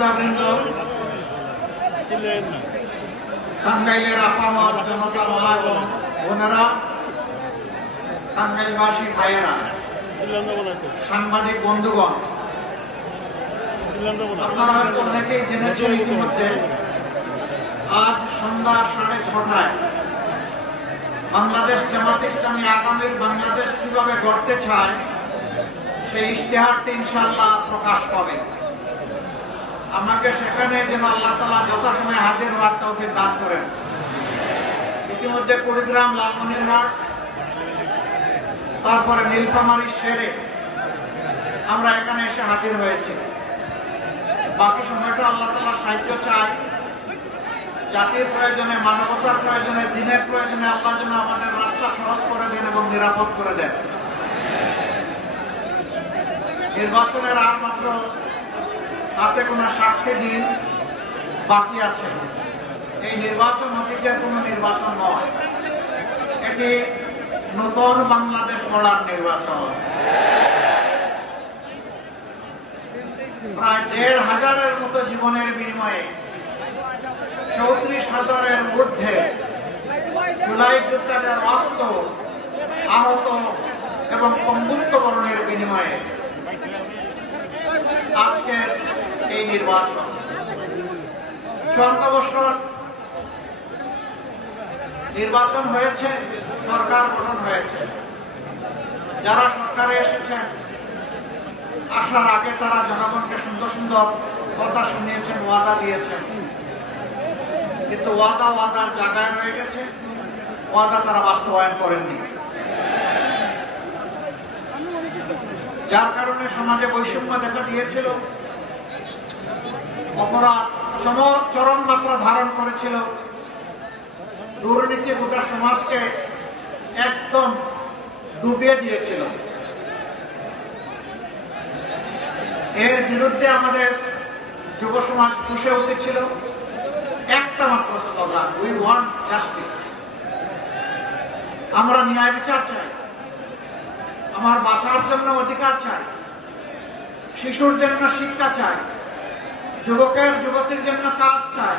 যোদ্ধাবৃন্দ, টাঙ্গাইলের আপামর জনতা মা এবং বোনেরা, টাঙ্গাইলবাসী ভাইয়েরা, সাংবাদিক বন্ধুগণ, আপনারা হয়তো অনেকেই জেনেছেন ইতিমধ্যে আজ সন্ধ্যা 6:30টায় বাংলাদেশ জামাত ইসলামী আগামীর বাংলাদেশ কিভাবে গড়তে চায় সেই ইশতেহারটি ইনশাআল্লাহ প্রকাশ পাবে। আমাকে সেখানে যেন আল্লাহ তাআলা যথাসময়ে হাজির হওয়ার তৌফিক দান করেন। ইতিমধ্যে কুড়িগ্রাম, লালমনিরহাট, তারপরে নীলফামারী সেরে আমরা এখানে এসে হাজির হয়েছি। বাকি সময়টা আল্লাহ তাআলার সাহায্য চাই। জাতির প্রয়োজনে, মানবতার প্রয়োজনে, দিনের প্রয়োজনে আল্লাহ যেন আমাদের রাস্তা সহজ করে দেন এবং নিরাপদ করে দেন। নির্বাচনের আর মাত্র হাতে গোনা 60 দিন বাকি আছে। এই নির্বাচন অতীতের কোনো নির্বাচন নয়, এটি নতুন বাংলাদেশ গড়ার নির্বাচন। প্রায় 1,500-এর মতো জীবনের বিনিময়ে 34,000-এর ঊর্ধ্বে জুলাই যোদ্ধাদের রক্ত, আহত এবং পঙ্গুত্ব বরণের বিনিময়ে আজকের এই নির্বাচন 54 বছর নির্বাচন হয়েছে, সরকার গঠন হয়েছে। যারা সরকারে এসেছেন আসার আগে তারা জনগণকে সুন্দর সুন্দর কথা শুনিয়েছেন, ওয়াদা দিয়েছেন, কিন্তু ওয়াদার জায়গায় রয়ে গেছে, ওয়াদা তারা বাস্তবায়ন করেননি। যার কারণে সমাজে বৈষম্য দেখা দিয়েছিল, অপরাধ চরম মাত্রা ধারণ করেছিল, দুর্নীতি গোটা সমাজকে একদম ডুবিয়ে দিয়েছিল। এর বিরুদ্ধে আমাদের যুব সমাজ ফুঁসে উঠেছিল একটা মাত্র স্লোগান, উই ওয়ান্ট জাস্টিস। আমরা ন্যায় বিচার চাই, আমার বাঁচার জন্য অধিকার চাই, শিশুর জন্য শিক্ষা চাই, যুবকের যুবতীর জন্য কাজ চাই,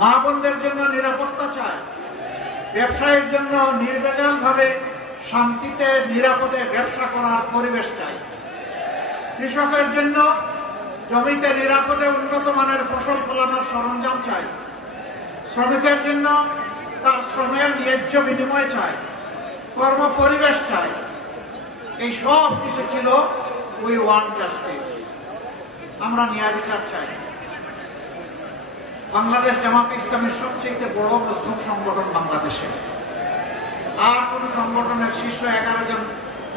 মা বোনদের জন্য নিরাপত্তা চাই, ব্যবসায়ীর জন্য নির্ভেজাল ভাবে শান্তিতে নিরাপদে ব্যবসা করার পরিবেশ চাই, কৃষকের জন্য জমিতে নিরাপদে উন্নত মানের ফসল ফলানোর সরঞ্জাম চাই, শ্রমিকের জন্য তার শ্রমের ন্যায্য বিনিময় চাই, কর্ম পরিবেশ চাই। এই সব কিছু ছিল উই ওয়ান্ট জাস্টিস। আমরা ন্যায় বিচার চাই। বাংলাদেশ জামাত ইসলামের সবচেয়ে বড় মুসলিম সংগঠন বাংলাদেশে। আর কোন সংগঠনের শীর্ষ 11 জন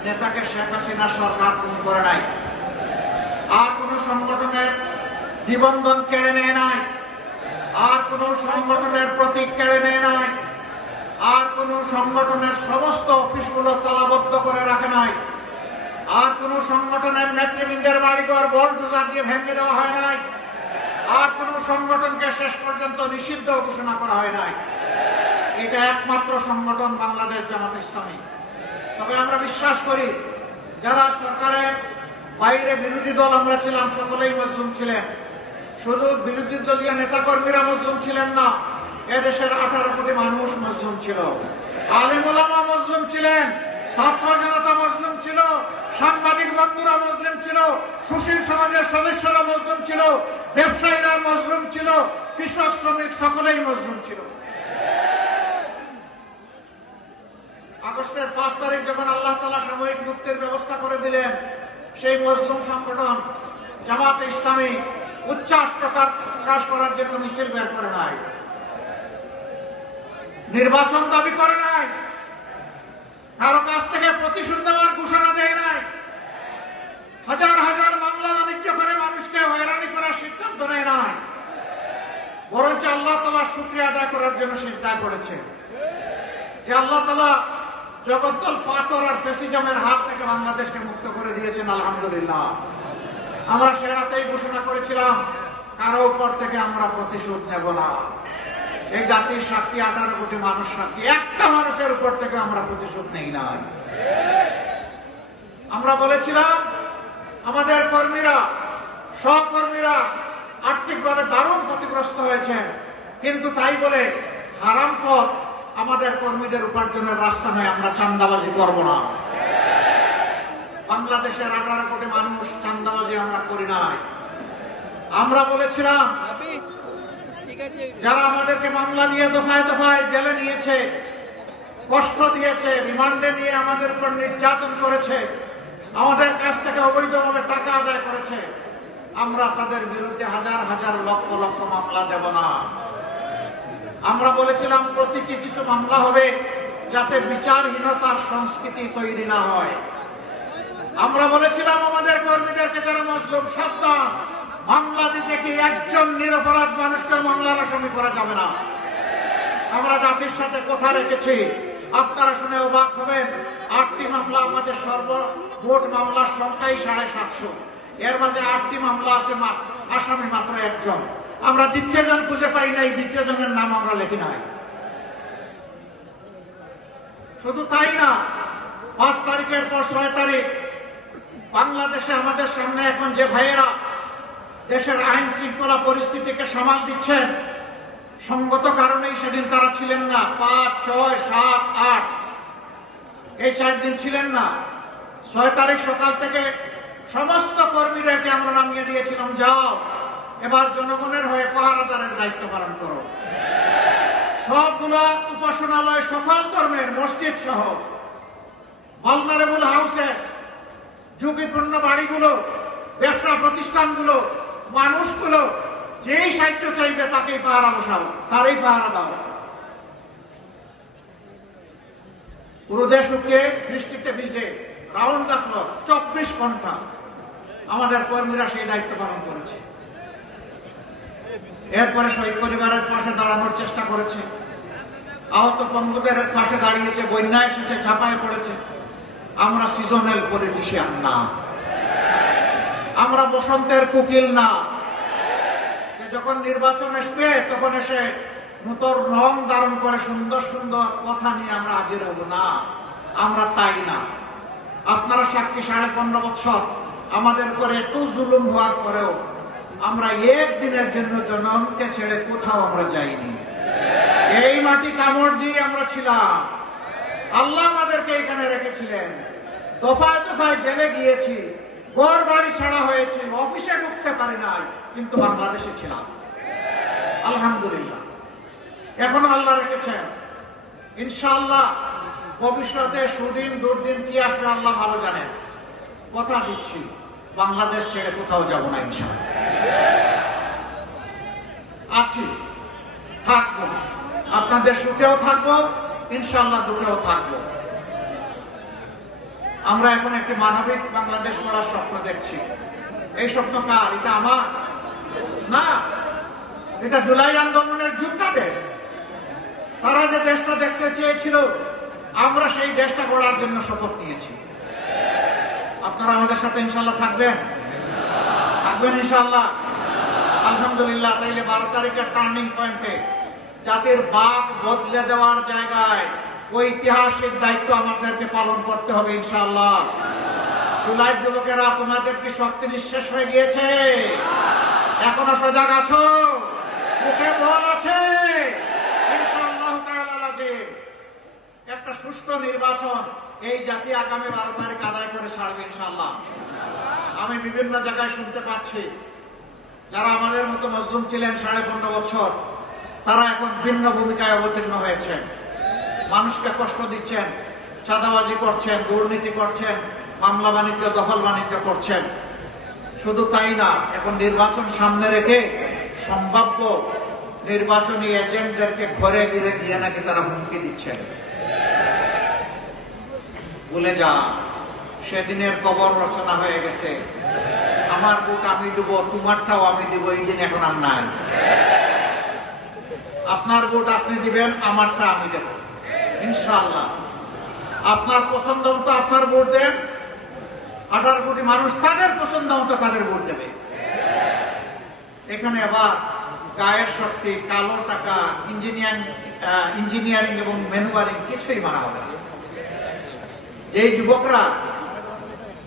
নেতাকে শেখ হাসিনা সরকার খুন করে নাই। আর কোন সংগঠনের নিবন্ধন কেড়ে নেয় নাই। আর কোন সংগঠনের প্রতীক কেড়ে নেয় নাই। আর কোন সংগঠনের সমস্ত অফিসগুলো তালাবদ্ধ করে রাখে নাই। আর কোন সংগঠনের নেতৃবৃন্দের বাড়িঘর বুলডোজার দিয়ে ভেঙে দেওয়া হয় নাই। আর কোন সংগঠনকে শেষ পর্যন্ত নিষিদ্ধ ঘোষণা করা হয় নাই। এটা একমাত্র সংগঠন বাংলাদেশ জামাত ইসলামী। তবে আমরা বিশ্বাস করি, যারা সরকারের বাইরে বিরোধী দল আমরা ছিলাম, সকলেই মজলুম ছিলেন। শুধু বিরোধী দলীয় নেতাকর্মীরা মজলুম ছিলেন না, এদেশের 18 কোটি মানুষ মজলুম ছিল। আলেম ওলামা মজলুম ছিলেন, ছাত্র জনতা মজলুম ছিল, সাংবাদিক বন্ধুরা মজলুম ছিল, সুশীল সমাজের সদস্যরা মজলুম ছিল, ব্যবসায়ীরা মজলুম ছিল, কৃষক শ্রমিক সকলেই মজলুম ছিল। আগস্টের 5 তারিখ যখন আল্লাহ তাআলা সাময়িক মুক্তির ব্যবস্থা করে দিলেন, সেই মজলুম সংগঠন জামাত ইসলামী উচ্ছ্বাস প্রকাশ করার জন্য মিছিল বের করে নাই, নির্বাচন দাবি করে নাই, কারো কাছ থেকে প্রতিশোধ নেওয়ার ঘোষণা দেয় নাই, হাজার হাজার মামলা বাণিজ্য করে মানুষকে হয়রানি করার সিদ্ধান্ত নেয় নাই, বরঞ্চ আল্লাহ তাআলার শুকরিয়া আদায় করার জন্য সিজদায় পড়েছে যে আল্লাহ তাআলা জগদ্দল পাথর আর ফ্যাসিজমের হাত থেকে বাংলাদেশকে মুক্ত করে দিয়েছেন। আলহামদুলিল্লাহ। আমরা সে রাতেই ঘোষণা করেছিলাম, কারো উপর থেকে আমরা প্রতিশোধ নেব না। এই জাতির সাক্ষী 18 কোটি মানুষ সাক্ষী, একটা মানুষের উপর থেকে আমরা প্রতিশোধ নেই নাই। আমরা বলেছিলাম, আমাদের কর্মীরা, সহকর্মীরা আর্থিকভাবে দারুণ ক্ষতিগ্রস্ত হয়েছেন, কিন্তু তাই বলে হারাম পথ আমাদের কর্মীদের উপার্জনের রাস্তা নয়। আমরা চাঁদাবাজি করব না। বাংলাদেশের 18 কোটি মানুষ চাঁদাবাজি আমরা করি নাই। আমরা বলেছিলাম যারা আমাদেরকে মামলা নিয়ে দফায় দফায় জেলে নিয়েছে, কষ্ট দিয়েছে, রিমান্ডে নিয়ে আমাদের উপর নির্যাতন করেছে, আমাদের কাছ থেকে অবৈধভাবে টাকা আদায় করেছে, আমরা তাদের বিরুদ্ধে হাজার হাজার লক্ষ লক্ষ মামলা দেব না। আমরা বলেছিলাম প্রতিটি কিছু মামলা হবে যাতে বিচারহীনতার সংস্কৃতি তৈরি না হয়। আমরা বলেছিলাম আমাদের কর্মীদেরকে যারা মজলুম, সাবধান, মামলা দিতে কি একজন নিরপরাধ মানুষকে মামলার আসামি করা যাবে না। আমরা জাতির সাথে কথা রেখেছি। আপনারা শুনে অবাক হবেন, 8টি মামলা, আমাদের সর্বমোট মামলার সংখ্যাই 750। এর মাঝে 8টি মামলা আছে, আসামি মাত্র একজন। আমরা দ্বিতীয়জন খুঁজে পাই নাই, দ্বিতীয়জনের নাম আমরা লিখি নাই। শুধু তাই না, 5 তারিখের পর 6 তারিখ বাংলাদেশে আমাদের সামনে এখন যে ভাইয়েরা দেশের আইন শৃঙ্খলা পরিস্থিতিকে সামাল দিচ্ছেন, সঙ্গত কারণেই সেদিন তারা ছিলেন না। 5, 6, 7, 8 এই 4 দিন ছিলেন না। 6 তারিখ সকাল থেকে সমস্ত কর্মীদেরকে আমরা নামিয়ে দিয়েছিলাম, যাও এবার জনগণের হয়ে পাহারাদারের দায়িত্ব পালন করো। সবগুলো উপাসনালয়, সকল ধর্মের মসজিদ সহ ভালনারেবল হাউসেস, ঝুঁকিপূর্ণ বাড়িগুলো, ব্যবসা প্রতিষ্ঠানগুলো, মানুষগুলো, যেই সাহায্য চাইবে তাকেই পাহারা বসাও, তারই পাহারা দাও। পুরো দেশ উঠে বৃষ্টিতে ভিজে রাউন্ড দ্য ক্লক 24 ঘন্টা আমাদের কর্মীরা সেই দায়িত্ব পালন করেছে। এরপরে শহীদ পরিবারের পাশে দাঁড়ানোর চেষ্টা করেছে, আহত পঙ্গুদের পাশে দাঁড়িয়েছে, বন্যা এসেছে, ঝাঁপায় পড়েছে। আমরা সিজনাল পলিটিশিয়ান না, আমরা বসন্তের কুকিল না, যখন নির্বাচন আসবে তখন এসে নতুন রং ধারণ করে সুন্দর সুন্দর কথা নিয়ে আমরা হাজির হব না। আমরা তাই না। আপনারা সাক্ষী, 15.5 বছর আমাদের উপরে এত জুলুম হওয়ার পরেও আমরা একদিনের জন্য জনগণকে ছেড়ে কোথাও আমরা যাইনি। এই মাটি কামড় দিয়ে আমরা ছিলাম। আল্লাহ আমাদেরকে এখানে রেখেছিলেন। দফায় দফায় জেলে গিয়েছি, ঘর বাড়ি ছাড়া হয়েছে, অফিসে ঢুকতে পারি নাই, কিন্তু বাংলাদেশে ছিলাম। আলহামদুলিল্লাহ, এখনো আল্লাহ রেখেছেন। ইনশাআল্লাহ ভবিষ্যতে সুদিন দুর্দিন কি আসবে আল্লাহ ভালো জানেন। কথা দিচ্ছি, বাংলাদেশ ছেড়ে কোথাও যাব না ইনশাআল্লাহ। আছি, থাকবো, আপনাদের সুখেও থাকবো, ইনশাআল্লাহ দুঃখেও থাকবো। আমরা এখন একটি মানবিক বাংলাদেশ গড়ার স্বপ্ন দেখছি। এই স্বপ্ন কার? এটা আমার না, এটা জুলাই আন্দোলনের যোদ্ধাদের। তারা যে দেশটা দেখতে চেয়েছিল, আমরা সেই দেশটা গড়ার জন্য শপথ নিয়েছি। আপনারা আমাদের সাথে ইনশাআল্লাহ থাকবেন, থাকবেন ইনশাআল্লাহ। আলহামদুলিল্লাহ। তাইলে 12 তারিখের টার্নিং পয়েন্টে জাতির বাক বদলে দেওয়ার জায়গায় ঐতিহাসিক দায়িত্ব আমাদেরকে পালন করতে হবে ইনশাআল্লাহ। জুলাইয়ের যুবকেরা, তোমাদের কি শক্তি নিঃশেষ হয়ে গিয়েছে? এখনো সজাগ আছো? মুখে বল আছে? ইনশাআল্লাহ তাআলা লাজিম একটা সুষ্ঠু নির্বাচন এই জাতি আগামী 12 তারিখ আদায় করে ছাড়বে ইনশাআল্লাহ। আমি বিভিন্ন জায়গায় শুনতে পাচ্ছি, যারা আমাদের মতো মজলুম ছিলেন 15.5 বছর, তারা এখন ভিন্ন ভূমিকায় অবতীর্ণ হয়েছেন, মানুষকে কষ্ট দিচ্ছেন, চাঁদাবাজি করছেন, দুর্নীতি করছেন, মামলা বাণিজ্য, দখল বাণিজ্য করছেন। শুধু তাই না, এখন নির্বাচন সামনে রেখে সম্ভাব্য নির্বাচনী এজেন্টদেরকে ঘরে ঘিরে দিয়ে নাকি তারা হুমকি দিচ্ছেন। বলে যা, সেদিনের কবর রচনা হয়ে গেছে। আমার ভোট আমি দেব, তোমারটাও আমি দেব, এই দিন এখন আর নাই। আপনার ভোট আপনি দিবেন, আমারটা আমি দেব ইনশাআল্লাহ। আপনার পছন্দ মতো আপনার ভোট দেন, 18 কোটি মানুষ তাদের পছন্দ মতো তাদের ভোট দেবে। এখানে আবার গায়ের শক্তি, কালো টাকা, ইঞ্জিনিয়ারিং এবং ম্যানুয়ারিং কিছুই মানা হবে না। যেই যুবকরা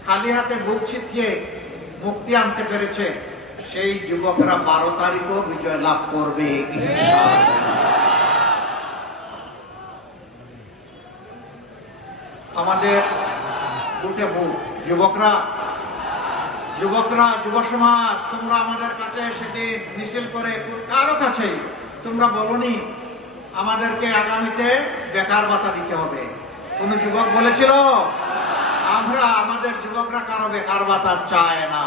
খালি হাতে বুক ছিটিয়ে মুক্তি আনতে পেরেছে, সেই যুবকরা 12 তারিখও বিজয় লাভ করবে ইনশাআল্লাহ। আমাদের দুটো বুক যুবকরা, যুব সমাজ, তোমরা আমাদের কাছে সেদিন মিছিল করে কারো কাছে তোমরা বলনি আমাদেরকে আগামীতে বেকার ভাতা দিতে হবে। কোন যুবক বলেছিল? আমরা আমাদের যুবকরা কারো বেকার ভাতা চায় না।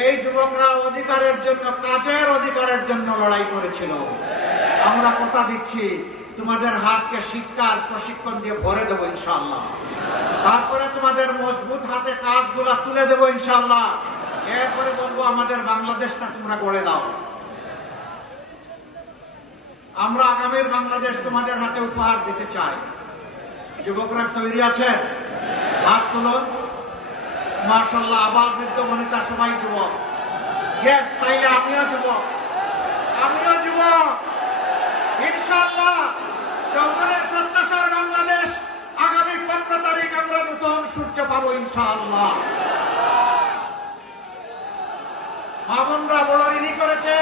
এই যুবকরা অধিকারের জন্য, কাজের অধিকারের জন্য লড়াই করেছিল। আমরা কথা দিচ্ছি তোমাদের হাতকে শিক্ষার প্রশিক্ষণ দিয়ে ভরে দেবো ইনশাআল্লাহ। তারপরে তোমাদের মজবুত হাতে কাজগুলা তুলে দেবো ইনশাআল্লাহ। এরপরে বলবো আমাদের বাংলাদেশটা তোমরা গড়ে দাও। আমরা আগামীর বাংলাদেশ তোমাদের হাতে উপহার দিতে চাই। যুবকরা তৈরি আছেন? হাত তুলুন। মাশাআল্লাহ, আবাল বৃদ্ধ বনিতা সবাই যুবক। ইয়েস, তাইলে আমিও যুবক, আমিও যুবক। ইনশাআল্লাহ যৌবনের প্রত্যাশার বাংলাদেশ, আগামী 15 তারিখ আমরা নতুন সূর্য পাবো ইনশাআল্লাহ। মা বোনরা বড় ঋণী করেছে।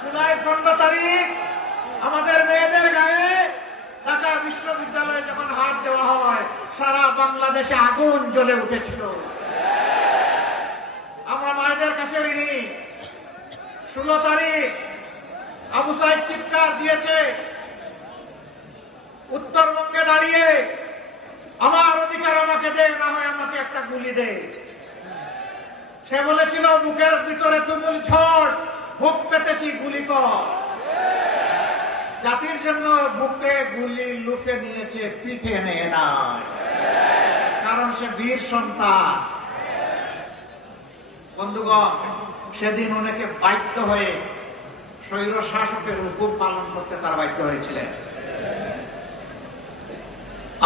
জুলাই 15 তারিখ আমাদের মেয়েদের গায়ে ঢাকা বিশ্ববিদ্যালয়ে যখন হাত দেওয়া হয়, সারা বাংলাদেশে আগুন জ্বলে উঠেছিল। আমরা মায়েদের কাছে ঋণী। 16 তারিখ আবু সাইদ চিৎকার দিয়েছে উত্তরবঙ্গে দাঁড়িয়ে, আমার অধিকার আমাকে দে, না হয় আমাকে একটা গুলি দে। সে বলেছিল বুকের ভিতরে তুমুল ঝড়, বুক পেতেছি গুলি কর। জাতির জন্য বুকে গুলি লুফে নিয়েছে, পিঠে নেয় নাই, কারণ সে বীর সন্তান। বন্ধুগণ, সেদিন অনেকে বাধ্য হয়ে স্বৈর শাসকের হুকুম পালন করতে তার বাধ্য হয়েছিলেন।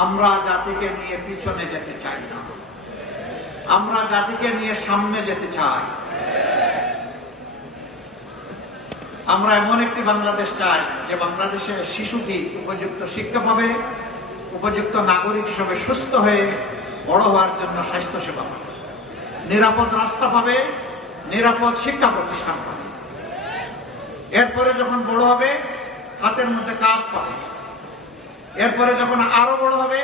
আমরা জাতিকে নিয়ে পিছনে যেতে চাই না, আমরা জাতিকে নিয়ে সামনে যেতে চাই। আমরা এমন একটি বাংলাদেশ চাই যে বাংলাদেশে শিশুটি উপযুক্ত শিক্ষা পাবে, উপযুক্ত নাগরিক হিসেবে সুস্থ হয়ে বড় হওয়ার জন্য স্বাস্থ্য সেবা পাবে, নিরাপদ রাস্তা পাবে, নিরাপদ শিক্ষা প্রতিষ্ঠান পাবে। এরপরে যখন বড় হবে হাতের মধ্যে কাজ পাবে। এরপরে যখন আরো বড় হবে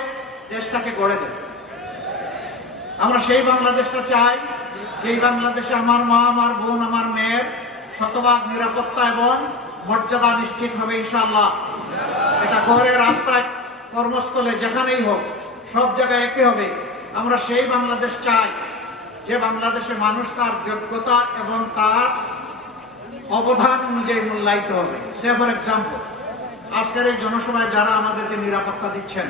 দেশটাকে গড়ে দেবে। আমরা সেই বাংলাদেশটা চাই যেই বাংলাদেশে আমার মা, আমার বোন, আমার মেয়ের শতভাগ নিরাপত্তা এবং মর্যাদা নিশ্চিত হবে ইনশাআল্লাহ। এটা ঘরে, রাস্তায়, কর্মস্থলে, যেখানেই হোক সব জায়গায় একই হবে। আমরা সেই বাংলাদেশ চাই যে বাংলাদেশে মানুষ তার যোগ্যতা এবং তার অবদান অনুযায়ী মূল্যায়িত হবে। সে ফর এক্সাম্পল, আজকের এই জনসভায় যারা আমাদেরকে নিরাপত্তা দিচ্ছেন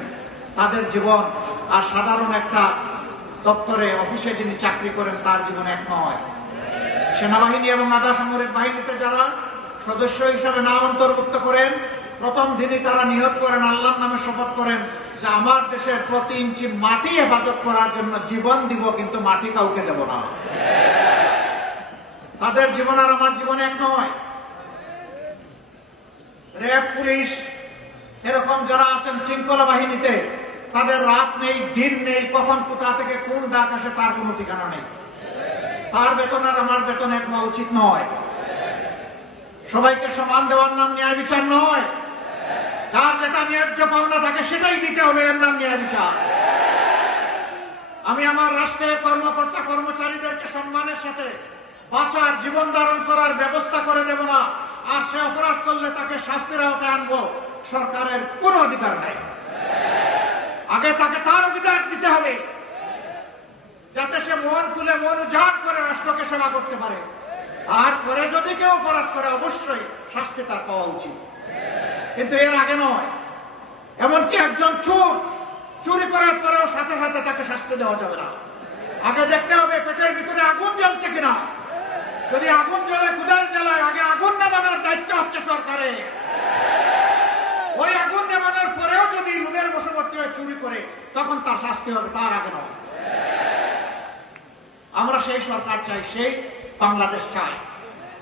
তাদের জীবন আর সাধারণ একটা দপ্তরে, অফিসে যিনি চাকরি করেন তার জীবন এক নয়। সেনাবাহিনী এবং আধা সামরিক বাহিনীতে যারা সদস্য হিসাবে নাম অন্তর্ভুক্ত করেন, প্রথম দিনই তারা নিয়ত করেন, আল্লাহর নামে শপথ করেন যে আমার দেশের প্রতি ইঞ্চি মাটি হেফাজত করার জন্য জীবন দিব, কিন্তু মাটি কাউকে দেব না। তাদের জীবন আর আমার জীবন এক নয়। র্যাব, পুলিশ, এরকম যারা আছেন শৃঙ্খলা বাহিনীতে, তাদের রাত নেই, দিন নেই, কখন কোথা থেকে কোন ডাক আসে তার কোনো ঠিকানা নেই। তার বেতন আর আমার বেতন এক হওয়া উচিত নয়। সবাইকে সমান দেওয়ার নাম ন্যায় বিচার নয়। যার যেটা ন্যায্য পাওনা থাকে সেটাই দিতে হবে, এর নাম ন্যায় বিচার। আমি আমার রাষ্ট্রের কর্মকর্তা কর্মচারীদেরকে সম্মানের সাথে বাঁচার, জীবন ধারণ করার ব্যবস্থা করে দেব না। আর সে অপরাধ করলে তাকে শাস্তির আওতায় আনবো, সরকারের কোনো অধিকার নাই। আগে তাকে তার অধিকার দিতে হবে যাতে সে মন খুলে, মন উজাড় করে রাষ্ট্রকে সেবা করতে পারে। তারপরে যদি কেউ অপরাধ করে অবশ্যই শাস্তি তার পাওয়া উচিত, কিন্তু এর আগে নয়। এমনকি একজন চোর চুরি করার পরেও সাথে সাথে তাকে শাস্তি দেওয়া যাবে না। আগে দেখতে হবে পেটের ভিতরে আগুন জ্বলছে কিনা। যদি আগুন জ্বলে, ক্ষুধার জ্বালায়, আগে আগুন নেভানোর দায়িত্ব হচ্ছে সরকারের। ওই আগুন নেভানোর পরেও যদি রুমের বশবর্তী হয়ে চুরি করে, তখন তার শাস্তি হবে, তার আগে নয়। আমরা সেই সরকার চাই, সেই বাংলাদেশ চাই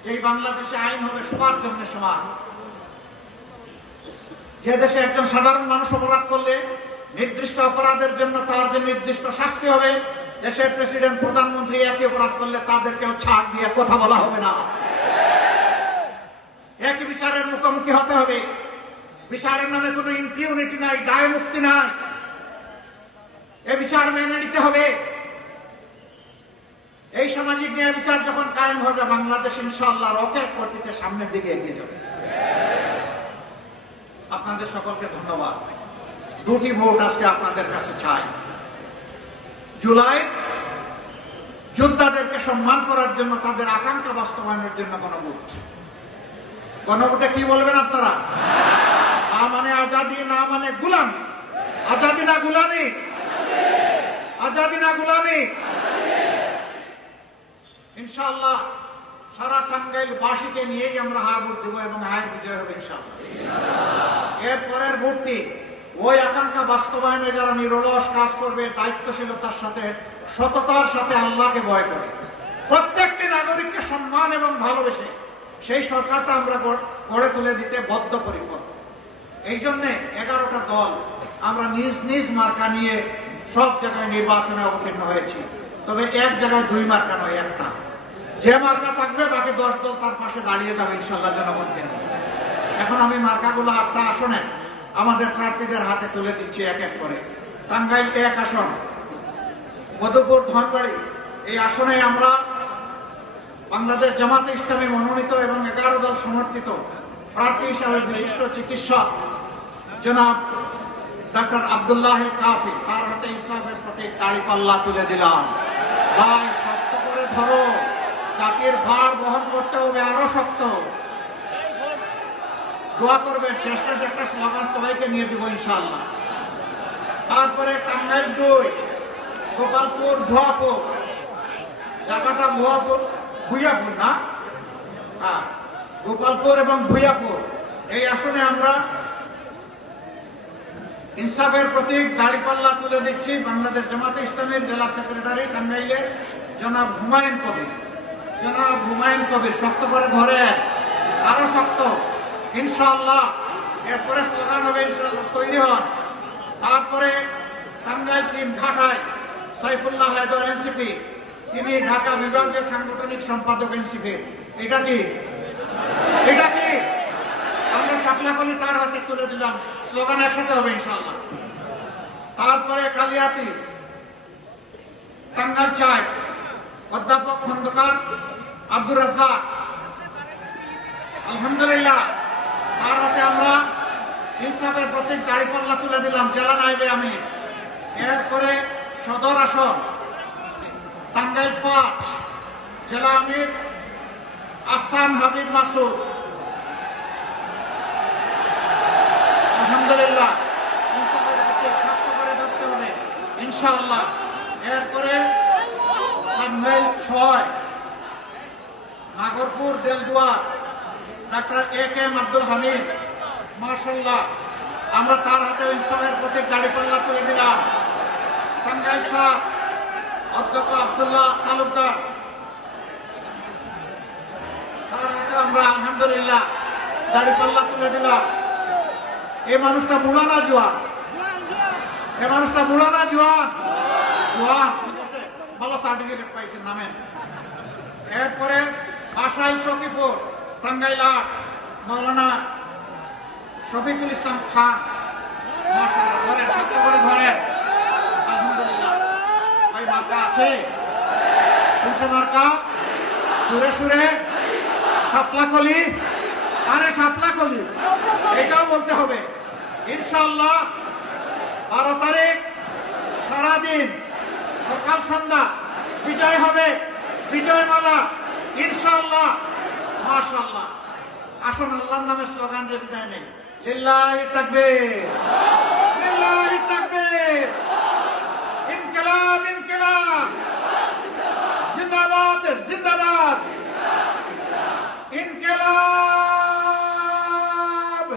যেই বাংলাদেশে আইন হবে সবার জন্য সমান। যে দেশে একজন সাধারণ মানুষ অপরাধ করলে নির্দিষ্ট অপরাধের জন্য তার যে নির্দিষ্ট শাস্তি হবে, দেশের প্রেসিডেন্ট, প্রধানমন্ত্রী একই অপরাধ করলে তাদেরকেও ছাড় দিয়ে কথা বলা হবে না। একই বিচারের মুখোমুখি হতে হবে। বিচারের নামে কোনো ইম্পিউনিটি নাই, দায় মুক্তি নাই। এ বিচার মেনে নিতে হবে। এই সামাজিক ন্যায় বিচার যখন কায়েম হবে, বাংলাদেশ ইনশাআল্লাহ রকেট গতিতে সামনের দিকে এগিয়ে যাবে। আপনাদের সকলকে ধন্যবাদ। দুটি ভোট আজকে আপনাদের কাছে চাই। জুলাই যোদ্ধাদেরকে সম্মান করার জন্য, তাদের আকাঙ্ক্ষা বাস্তবায়নের জন্য গণভোট। গণভোটে কি বলবেন আপনারা? মানে আজাদি, না মানে গুলামি। আজাদি না গুলামি? আজাদি না গুলামি? ইনশাআল্লাহ সারা টাঙ্গাইল বাসীকে নিয়েই আমরা হার ভোট দেবো এবং হায় বিজয় হবে ইনশাআল্লাহ। এর পরের ভোটটি ওই আকাঙ্ক্ষা বাস্তবায়নে যারা নিরলস কাজ করবে, দায়িত্বশীলতার সাথে, সততার সাথে, আল্লাহকে ভয় করে, প্রত্যেকটি নাগরিককে সম্মান এবং ভালোবেসে সেই সরকারটা আমরা গড়ে তুলে দিতে বদ্ধপরিকর। এই জন্য 11টা দল আমরা নিজ নিজ মার্কা নিয়ে সব জায়গায় নির্বাচনে অবতীর্ণ হয়েছি। তবে এক জায়গায় 2 মার্কা নয়, একটা। যে মার্কা থাকবে বাকি 10 দল তার পাশে দাঁড়িয়ে যাবে ইনশাআল্লাহ জনগণকে নিয়ে। এখন আমি মার্কাগুলো 8টা আসনে আমাদের প্রার্থীদের হাতে তুলে দিচ্ছি এক এক করে। টাঙ্গাইল 1 আসন, মধুপুর ধনবাড়ি, এই আসনে আমরা বাংলাদেশ জামাতে ইসলামী মনোনীত এবং 11 দল সমর্থিত প্রার্থী হিসাবে বিশিষ্ট চিকিৎসক জনাব ডাক্তার আব্দুল্লাহ কাফি, তার হাতে ইসলামের প্রতি দাঁড়িপাল্লা তুলে দিলাম। ভাই, শক্ত করে ধরো, জাতির ভার বহন করতে হবে আরো শক্ত। দোয়া করবেন, শেষ একটা স্লোগান সবাইকে নিয়ে দিব ইনশাআল্লাহ। তারপরে টাঙ্গাইল 2, গোপালপুর, ভুয়াপুর, জায়গাটা ভুইয়াপুর না? হ্যাঁ, গোপালপুর এবং ভুইয়াপুর, এই আসনে আমরা ইনসাফের প্রতীক দাঁড়িপাল্লা তুলে দিচ্ছি বাংলাদেশ জামাতে ইসলামের জেলা সেক্রেটারি টাঙ্গাইলের জনাব হুমায়ুন কবির। জনাব হুমায়ুন কবির, শক্ত করে ধরে, আরো শক্ত ইনশাআল্লাহ। এরপরে স্লোগান হবে ইনশাআল্লাহ, তৈরি হন। তারপরে টাঙ্গাইল 3 ঘাটায় সাইফুল্লাহ হায়দার এনসিপি, তিনি ঢাকা বিভাগীয় সাংগঠনিক সম্পাদক এনসিপি। এটা কি? এটা কি? আমরা সাপলাকলি তার হাতে তুলে দিলাম। স্লোগান একসাথে হবে ইনশাআল্লাহ। তারপরে কালিয়াতি, টাঙ্গাইল 4, অধ্যাপক খন্দকার আব্দুর রাজ্জাক, আলহামদুলিল্লাহ, তার হাতে আমরা ইনসাফের প্রতীক দাঁড়িপাল্লা তুলে দিলাম, জেলা নায়েবে আমির। এরপরে সদর আসন টাঙ্গাইল 5, জেলা আমির আহসান হাবিব মাসুদ, আলহামদুলিল্লাহ। ইনসাফের প্রতীক শক্ত করে ধরতে হবে ইনশাআল্লাহ। এরপরে টাঙ্গাইল 6, নাগরপুর দেলদুয়ার, ডাক্তার AK আব্দুল হামিদ, মাশাআল্লাহ, আমরা তার হাতে ইনসাফের প্রতীক দাঁড়িপাল্লা তুলে দিলাম। টাঙ্গাইল 7, অধ্যক্ষ আব্দুল্লাহ তালুকদার, তার হাতে আমরা আলহামদুলিল্লাহ দাঁড়িপাল্লা তুলে দিলাম। এই মানুষটা বুড়া না জোয়ান? এই মানুষটা বুড়া না জোয়ান? জোয়ান, ঠিক আছে, ভালো সার্টিফিকেট পাইছেন, নামেন। এরপরে আশাইল সখীপুর, টাঙ্গাইল 8, মৌলানা শফিকুল ইসলাম খান, মাশাআল্লাহ, ধরেন, শক্ত করে ধরেন, আলহামদুলিল্লাহ। ভাই, মার্কা আছে? পুরুষে মার্কা, সুরে সুরে, সাপলাকলি, আরে সাপলাকলি, এটাও বলতে হবে ইনশাআল্লাহ। 12 তারিখ সারাদিন সকাল সন্ধ্যা বিজয় হবে, বিজয় মালা ইনশাআল্লাহ, মাশাআল্লাহ। আসুন আল্লাহর নামে স্লোগান দিয়ে বিদায় নেই। লিল্লাহি তাকবীর, লিল্লাহি তাকবীর, ইনকিলাব, ইনকিলাব, জিন্দাবাদ, জিন্দাবাদ, ইনকিলাব।